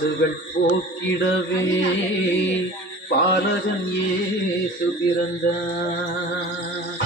பாடுகள் போக்கிடவே பாலகன் இயேசு பிறந்தார்.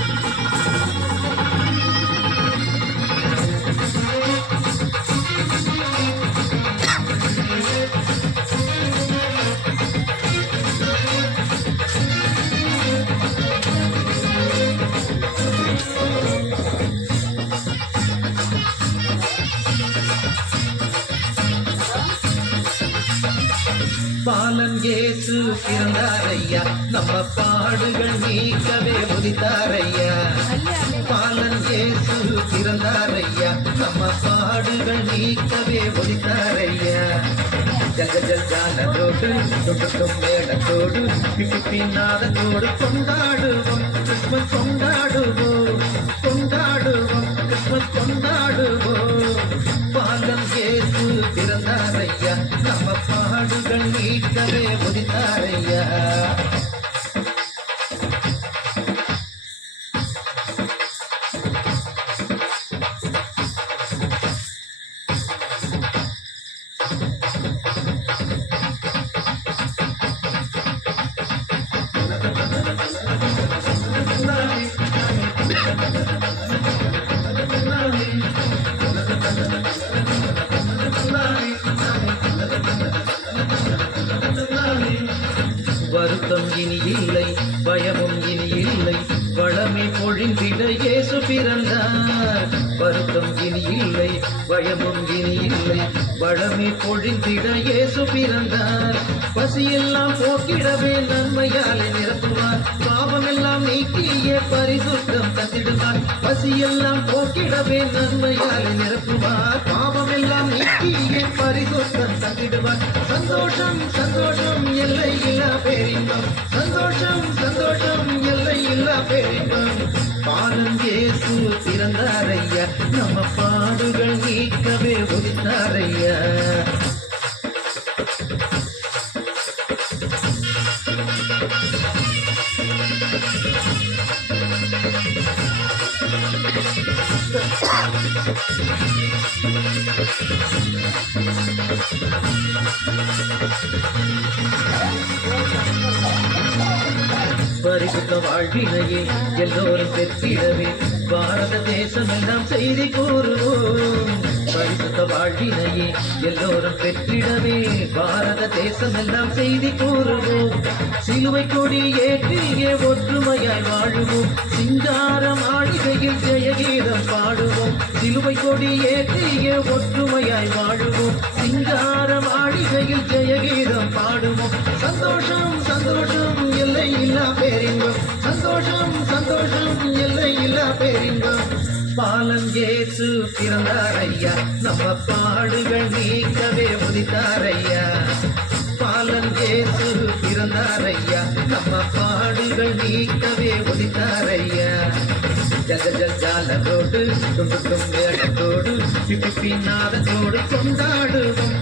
பாலன் இயேசு பிறந்தாரையா, நம்ம பாடுகள் நீக்கவே உதித்தாரையா. பாலன் இயேசு பிறந்தாரையா, நம்ம பாடுகள் நீக்கவே உதித்தாரையா. ஜல் ஜல் ஜாலத்தோடு தொட்டும் மேளத்தோடு பின்னாதத்தோடு கொண்டாடுவோம் கிறிஸ்மஸ் கொண்டாடுவோம் கொண்டாடுவோம் கிறிஸ்மஸ் கொண்டாடுவோம். பாலன் இயேசு பிறந்தாரையா, நம்ம பாடுகள் நீக்கவே உதித்தாரையா. வருத்தம் இனி இல்லை, பயமும் இனி இல்லை, வளமை பொழிந்திட இயேசு பிறந்தார். வருத்தம் இனி இல்லை, பயமும் இனி இல்லை, வளமை பொழிந்திட இயேசு பிறந்தார். பசியெல்லாம் போக்கிடவே நன்மையாலே நிரப்புவார், பாவமெல்லாம் நீக்கிய பரிசுத்தம் தந்திடுவார். பசியெல்லாம் போக்கிடவே நன்மையாலே நிரப்புவார், பாவமெல்லாம் நீக்கிய பரிசுத்தம் தந்திடுவார். சந்தோஷம் சந்தோஷம் எல்லை இல்லா பேரின்பம், சந்தோஷம் சந்தோஷம் எல்லை இல்லா பேரின்பம். பாலன் இயேசு பிறந்தாரையா, நம்ம பாடுகள் நீக்கவே உதித்தாரையா. பரிசுத்த வாழ்வினையே எல்லோரும் பெற்றிடவே பாரத தேசம் எல்லாம் செய்தி கூறுவோம். பரிசுத்த வாழ்வினையே எல்லோரும் பெற்றிடவே பாரத தேசம் எல்லாம் செய்தி கூறுவோம். சிலுவை கொடி ஏற்றிய ஒற்றுமையாய் வாழுவோம், சிங்கார மாளிகையில் ஜெயகீதம் பாடுவோம். சிலுவை கொடி ஏற்றிய ஒற்றுமையாய் வாழுவோம், சிங்கார மாளிகையில் ஜெயகீதம் பாடுவோம். சந்தோஷம் சந்தோஷம் எல்லை இல்லா பேரின்பம், சந்தோஷம் சந்தோஷம் எல்லை இல்லா பேரின்பம். பாலன் இயேசு பிறந்தாரையா, நம்ம பாடுகள் நீக்கவே உதித்தாரையா. பாலன் இயேசு பிறந்தாரையா, நம்ம பாடுகள் நீக்கவே உதித்தாரையா. ஜல் ஜல் ஜாலத்தோடு தொட்டும் மேளத்தோடு பின்னாதத்தோடு கொண்டாடுவோம்